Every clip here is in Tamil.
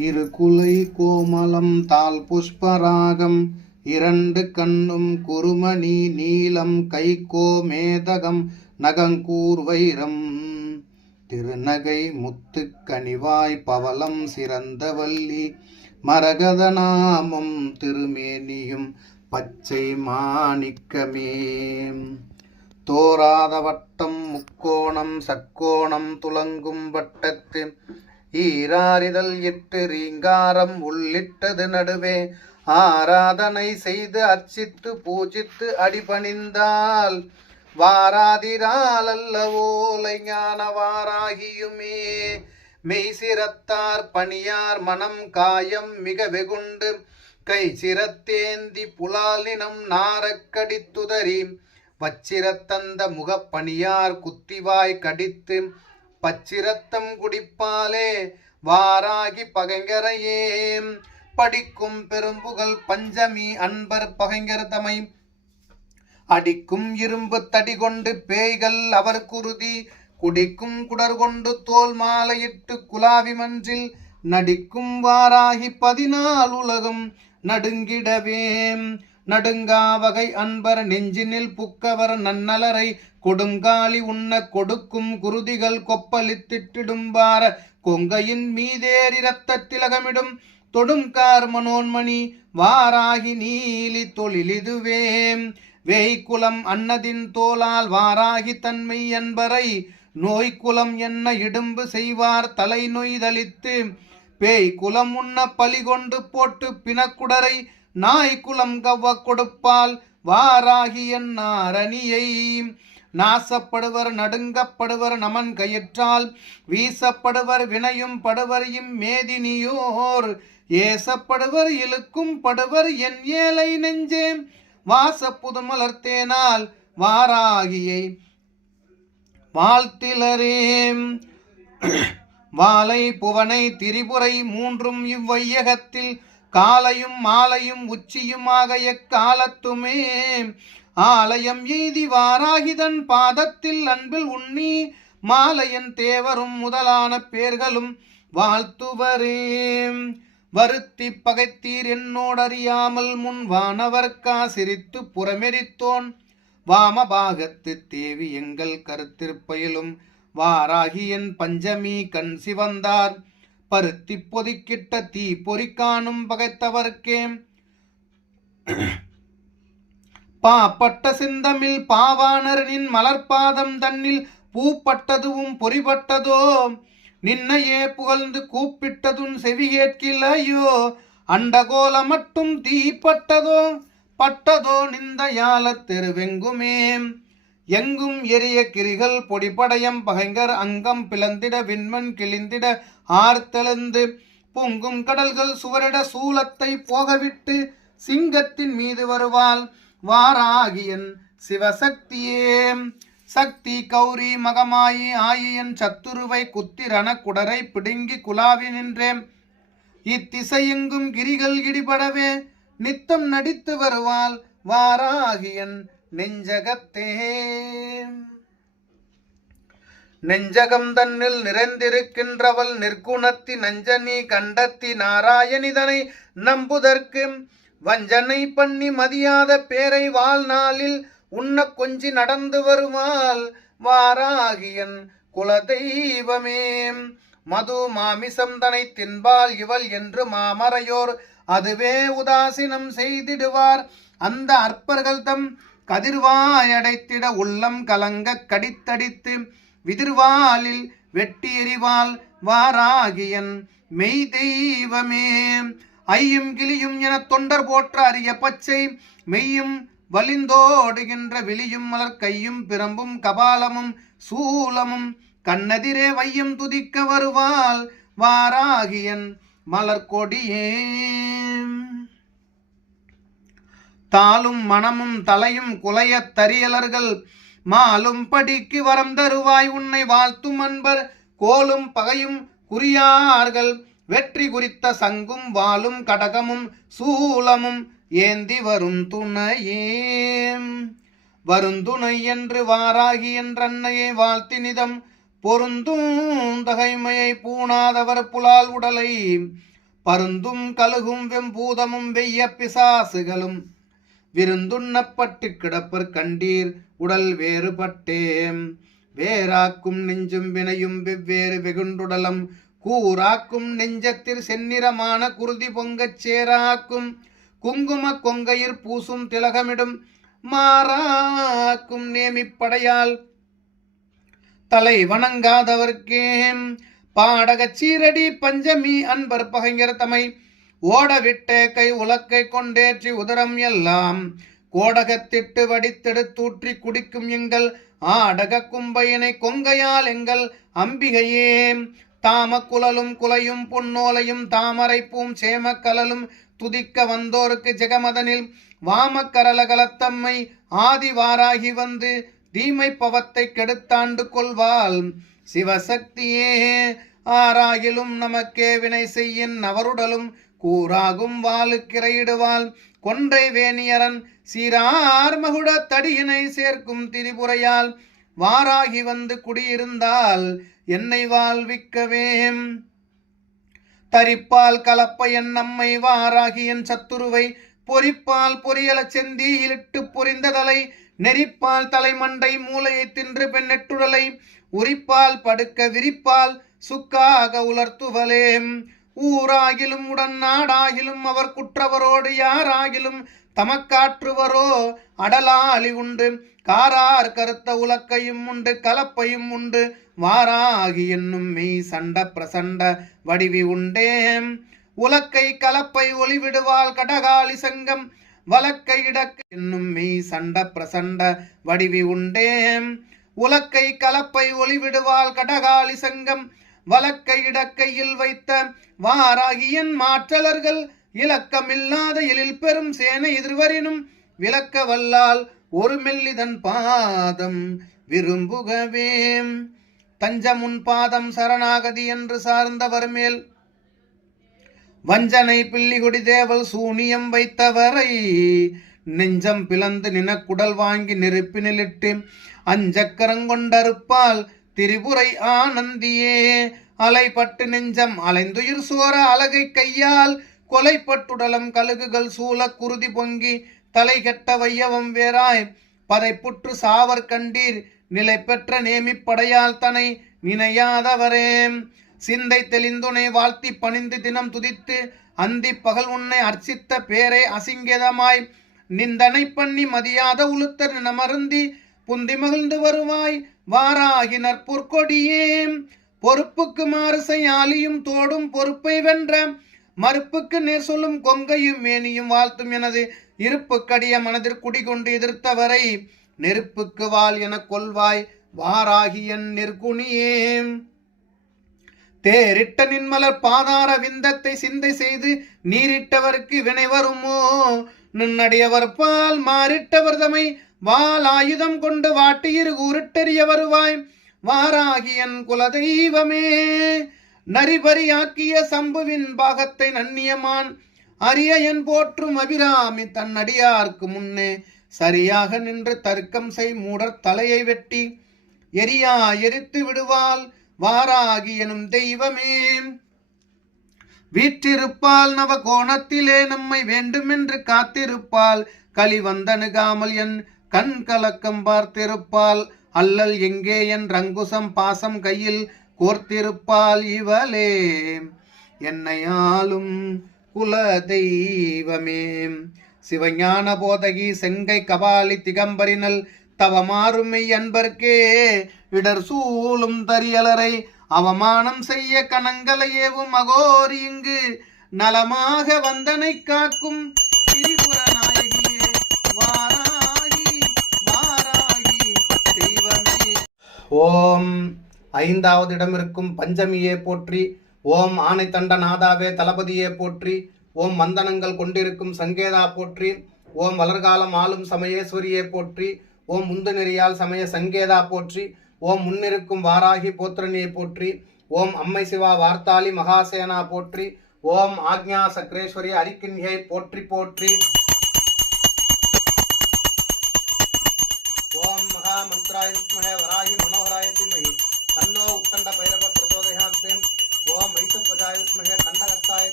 இரு குலை கோமலம் தால் புஷ்பராகம் இரண்டு கண்ணும் குருமணி நீலம் கைகோ மேதகம் நகங்கூர்வைரம் திருநகை முத்து கனிவாய் பவளம் சிறந்த வள்ளி மரகதநாமம் திருமேனியும் பச்சை மாணிக்கமே. தோராத வட்டம் முக்கோணம் சக்கோணம் துலங்கும் வட்டத்து ஈராரிதழ் இட்டு ரீங்காரம் உள்ளிட்டது நடுவே. ஆராதனை செய்து அர்ச்சித்து பூஜித்து அடிபணிந்தால் வாராதிரால் அல்லவோலை ஞானவாராகியுமே மெய் சிரத்தார் பணியார் மனம் காயம் மிக வெகுண்டு. கை சிரத்தேந்தி புலாலினம் நாரக்கடித்துதறி. வச்சிரத்தந்த முகப்பணியார் குத்திவாய் கடித்து பச்சிரத்தம் குடிப்பாலே வாராகி பகைஞரையே படிக்கும் பெரும்புகள் பஞ்சமி அன்பர் பகைஞர் தமை. அடிக்கும் இரும்பு தடி கொண்டு பேய்கள் அவர் குருதி. குடிக்கும் குடர் கொண்டு தோல் மாலையிட்டு குலாவி மன்றில் நடிக்கும் வாராகி பதினால் உலகம் நடுங்கிடவேம். நடுங்கா வகை அன்பர் நெஞ்சினில் புக்கவர் நன்னலரை கொடுங்காலி உண்ண கொடுக்கும் குருதிகள் கொப்பளித்திட்டிடும்பார கொங்கையின் மீதேறி ரத்த திலகமிடும் தொடுங்கார் மனோன்மணி வாராகி நீலி தொழிலிதுவே. வேய்குலம் அன்னதின் தோலால் வாராகி தன்மை என்பரை நோய்க்குலம் என்ன இடும்பு செய்வார் தலை நொய்தளித்து பேய் குலம் உண்ண பலிகொண்டு போட்டு பிணக்குடரை நாய் குலம் கவ்வ கொடுப்பால் வாராகி என்னாரணியை நாசப்படுவர் நடுங்கப்படுவர் நமன் கயிற்றால் வீசப்படுவர் வினையும் படுவரையும் மேதினியோர் ஏசப்படுவர் இழுக்கும் படுவர் என் ஏழை நெஞ்சே. வாச புதுமலர்த்தேனால் வாராகியை வாழ்த்திலரே. வாலை புவனை திரிபுரை மூன்றும் இவ்வையகத்தில் காலையும் மாலையும் உச்சியுமாக எக்காலத்துமே. ஆலயம் எய்தி வாராகிதன் பாதத்தில் அன்பில் உண்ணி மாலையன் தேவரும் முதலான பேர்களும் வாழ்த்துவரே. வருத்தி பகைத்தீர் என்னோடறியாமல் முன் வானவர்க்கா சிரித்து புறமெரித்தோன். வாமபாகத்து தேவி எங்கள் கருத்திற்பயிலும் வாராகி என் பஞ்சமி கண் சிவந்தார். பருத்தி பொதிக்கிட்ட தீ பொறிக்கானும் பகைத்தவர்க்கே. பாப்பட்ட சிந்தமில் பாவாணரின் மலர்பாதம் தன்னில் பூப்பட்டதுவும் பொறிபட்டதோ? நின்னையே புகழ்ந்து கூப்பிட்டதும் செவி ஐயோ அண்டகோல மட்டும் தீப்பட்டதோ பட்டதோ? நிந்தையால தெருவெங்குமே? எங்கும் எரிய கிரிகள் பொடிபடையம் பகைங்கர் அங்கம் பிளந்திட விண்மண் கிழிந்திட ஆர்த்தெழுந்து பொங்கும் கடல்கள் சுவரிட சூலத்தை போகவிட்டு சிங்கத்தின் மீது வருவாள். வாராகியன் சிவசக்தியே. சக்தி கௌரி மகமாயி ஆயியன் சத்துருவை குத்திரண குடரை பிடுங்கி குலாவி நின்றேன். இத்திசையெங்கும் கிரிகள் இடிபடவே நித்தம் நடித்து வருவாள். வாராகியன் நெஞ்சகத்தே. நெஞ்சகம் தன்னில் நிறைந்திருக்கின்றவள் நிற்குணத்தி நஞ்சனி கண்டத்தி நாராயணிதனை நம்புதற்கு வஞ்சனை பண்ணி மதியாத பேரை வாழ்நாளில் உண்ண கொஞ்சி நடந்து வருவாள் வாராகியன் குலதெய்வமே. மது மாமிசம் தனை தின்பால் இவள் என்று மாமறையோர் அதுவே உதாசீனம் செய்திடுவார். அந்த அற்பர்கள் தம் கதிர்வாயடைத்திட உள்ளம் கலங்க கடித்தடித்து விதிர்வாலில் வெட்டி எறிவாள் வாராகியன். மெய் தெய்வமே ஐயும் கிளியும் என தொண்டர் போற்ற அரிய பச்சை மெய்யும் வலிந்தோடுகின்ற விழியும் மலர் கையும் பிரம்பும் கபாலமும் சூலமும் கண்ணதிரே வையும் துதிக்க வருவாள் வாராகியன். மலர் கொடியே. தாளும் மனமும் தலையும் குலையத் தரியலர்கள் மாலும் படிக்கு வரம் தருவாய் உன்னை வாழ்த்தும் அன்பர். கோலும் பகையும் குறியார்கள். வெற்றி குறித்த சங்கும் வாளும் கடகமும் சூலமும் ஏந்தி வரும் துணையே. வருந்துணை என்று வாராகி என்றன்னையை வாழ்த்தினிதம் பொருந்தும் தகைமையை பூணாதவர் புலால் உடலை. பருந்தும் கழுகும் வெம்பூதமும் வெய்ய பிசாசுகளும். விருந்துண்ணப்பட்டு கிடப்பர் கண்டீர். உடல் வேறுபட்டேம் வேறாக்கும் நெஞ்சும் வினையும் வெவ்வேறு வெகுண்டுடலம். கூறாக்கும் நெஞ்சத்தில் செந்நிறமான குருதி பொங்கச் சேராக்கும் குங்கும கொங்கையிற் பூசும் திலகமிடும். மாறாக்கும் நேமிப்படையால் தலை வணங்காதவர்க்கே பாடகச் சீரடி பஞ்சமி அன்பர் பகைஞர் தமை. ஓடவிட்ட கை உலக்கை கொண்டேற்றி உதரம் எல்லாம். கோடகத்திட்டு வடித்தெடுத்தூற்றி குடிக்கும் எங்கள் ஆடக கும்பையினை கொங்கையால் எங்கள் அம்பிகையே தாமக்குழலும் குலையும் பொன்னோலையும் தாமரை பூம் சேமக்கலலும் துதிக்க வந்தோருக்கு ஜெகமதனில் வாமக்கரலகலத்தம்மை ஆதிவாராகி வந்து தீமை பவத்தை கெடுத்தாண்டு கொள்வாள். சிவசக்தியே ஆராயிலும் நமக்கே வினை செய்யின் அவருடலும் கூறாகும் வாளுக்கிரையிடுவாள். கொன்றை வேணியரன் சீரார் மகுட தடியினை சேர்க்கும் திரிபுரையால் வாராகி வந்து குடியிருந்தால் என்னை வாழ்விக்கவேம். தரிப்பால் கலப்ப என் நம்மை வாராகியன் சத்துருவை பொறிப்பால் பொரியலச் செந்தியிலிட்டு பொறிந்ததலை நெறிப்பால் தலைமண்டை மூளையை தின்று பெண்ணெட்டுடலை உரிப்பால் படுக்க விரிப்பால் சுக்காக உலர்த்துவலேம். ஊராகிலும் உடன் நாடாகிலும் அவர் குற்றவரோடு யாராகிலும் தமக்காற்றுவரோ அடலாளி உண்டு. காரார் கருத்த உலக்கையும் உண்டு கலப்பையும் உண்டு. வாராகி என்னும் மெய் சண்ட பிரசண்ட வடிவி உண்டேம் உலக்கை கலப்பை ஒளிவிடுவாள் கடகாலி சங்கம். வலக்கை இடக்கு என்னும் மெய் சண்ட பிரசண்ட வடிவி உண்டேம் உலக்கை கலப்பை ஒளிவிடுவாள் கடகாலி சங்கம். வலக்கை இடக்கையில் வைத்த வாராகியன் மாற்றலர்கள் இலக்கமில்லாத எழில் பெரும் சேனை எதிர்வரினும் விளக்க வல்லால் ஒரு மெல்லிதன் பாதம் விரும்புகவே. தஞ்சமுன் பாதம் சரணாகதி என்று சார்ந்தவர் மேல் வஞ்சனை பில்லிகுடி தேவல் சூனியம் வைத்தவரை நெஞ்சம் பிளந்து நினக்குடல் வாங்கி நெருப்பினிலிட்டு அஞ்சக்கரங்கொண்டறுப்பால் திரிபுரை ஆனந்தியே அலைப்பட்டு நெஞ்சம் அலைந்துயிர் சோர அழகை கையால் கொலைப்பட்டுடலம் கழுகுகள் சூழ குருதி பொங்கி தலை கெட்ட வையவம் வேறாய் பதைப்புற்று சாவர் கண்டீர் நிலை பெற்ற நேமிப்படையால் தனை நினையாதவரே. சிந்தை தெளிந்துனை வாழ்த்தி பணிந்து தினம் துதித்து அந்தி பகல் உன்னை அர்ச்சித்த பேரை அசிங்கதமாய் நிந்தனை பண்ணி மதியாத உளுத்தர் நமருந்தி புந்தி மகிழ்ந்து வருவாய் வாராகி நற்பொற்கொடியே. பொறுப்புக்கு மாறு செய்யாலியும் தோடும் பொறுப்பை வென்ற. மறுப்புக்கு நேர் சொல்லும் கொங்கையும் மேனியும் வாழ்த்தும் எனது இருப்புக்கடிய மனதிற் குடிகொண்டு எதிர்த்தவரை. நெருப்புக்கு வாள் என கொள்வாய் வாராகியன் நெர்குணியேம் தேரிட்ட நின்மலர் பாதார விந்தத்தை சிந்தை செய்து நீரிட்டவருக்கு வினை வருமோ? நுண்ணடியவர் பால் மாறிட்டவர் தமை வால் ஆயுதம் கொண்டு வாட்டியிரு உருட்டெறிய வருவாய். வாராகியன் குலதெய்வமே நரிபரியாக்கிய சம்புவின் பாகத்தை நன்னியமான். அரிய என் போற்றும் அபிராமி தன் அடியார்க்கு முன்னே சரியாக நின்று தர்க்கம் செய் மூடர் தலையை வெட்டி. எரியா எரித்து விடுவாள் வாராகி எனும் தெய்வமே. வீற்றிருப்பால் நவ கோணத்திலே நம்மை வேண்டுமென்று காத்திருப்பால் களி வந்தணுகாமல் என் கண் கலக்கம் பார்த்திருப்பால் அல்லல் எங்கே என் ரங்குசம் பாசம் கையில் கோர்த்திருப்பால் இவளே? என்னையாலும் குல தெய்வமே சிவஞான போதகி செங்கை கபாலி திகம்பரினல் தவமாறுமை அன்பர்க்கே. இடர் சூழும் தரியலரை அவமானம் செய்ய கணங்களை ஏவும் அகோரி இங்கு. நலமாக வந்தனை காக்கும் திரிபுர நாயகியே வாராகி வாராகி தெய்வமே ஓம் ஐந்தாவது இடம் இருக்கும் பஞ்சமியே போற்றி ஓம் ஆனைத்தண்ட நாதாவே தளபதியே போற்றி ஓம் வந்தனங்கள் கொண்டிருக்கும் சங்கேதா போற்றி ஓம் வளர்காலம் ஆளும் சமயேஸ்வரியே போற்றி ஓம் முந்து நெறியால் சமய சங்கேதா போற்றி ஓம் முன்னிருக்கும் வாராகி போத்திரனியை போற்றி ஓம் அம்மை சிவா வார்த்தாளி மகாசேனா போற்றி ஓம் ஆக்ஞா சக்ரேஸ்வரி அரிக்கின்யை போற்றி போற்றி. पुत्राय वराहि मनोहराय धीमहि तन्नो उत्तंड भैरव प्रचोदयात् ओम महिषध्वजाय विद्महे तण्डहस्ताय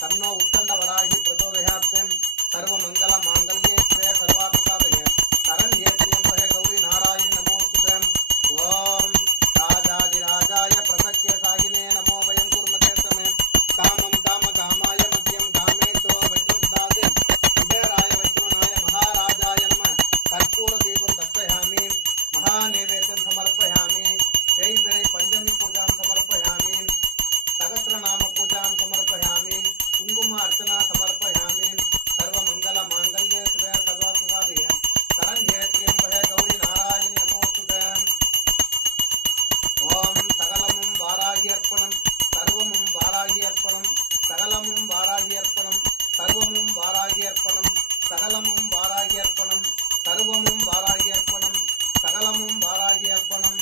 तन्नो उत्तंड वराहि प्रचोदयात् सर्वमङ्गलमाङ्गल्ये श्रेय सर्वापसादये வாராகி அர்ப்பணம் சகலமும் வாராகி அர்ப்பணம் சர்வமும் வாராகி அர்ப்பணம் சகலமும் வாராகி அர்ப்பணம் சர்வமும் வாராகி அர்ப்பணம் சகலமும் வாராகி அர்ப்பணம்